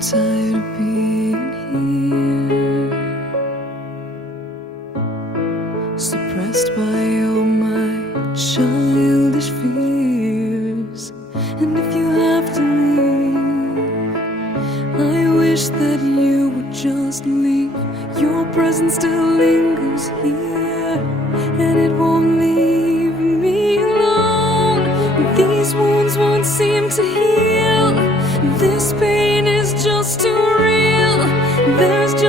tired of being here, suppressed by all my childish fears. And if you have to leave, I wish that you would just leave. Your presence still lingers here, and it won't leave me alone. These wounds won't seem to heal. This pain is just too real. There's just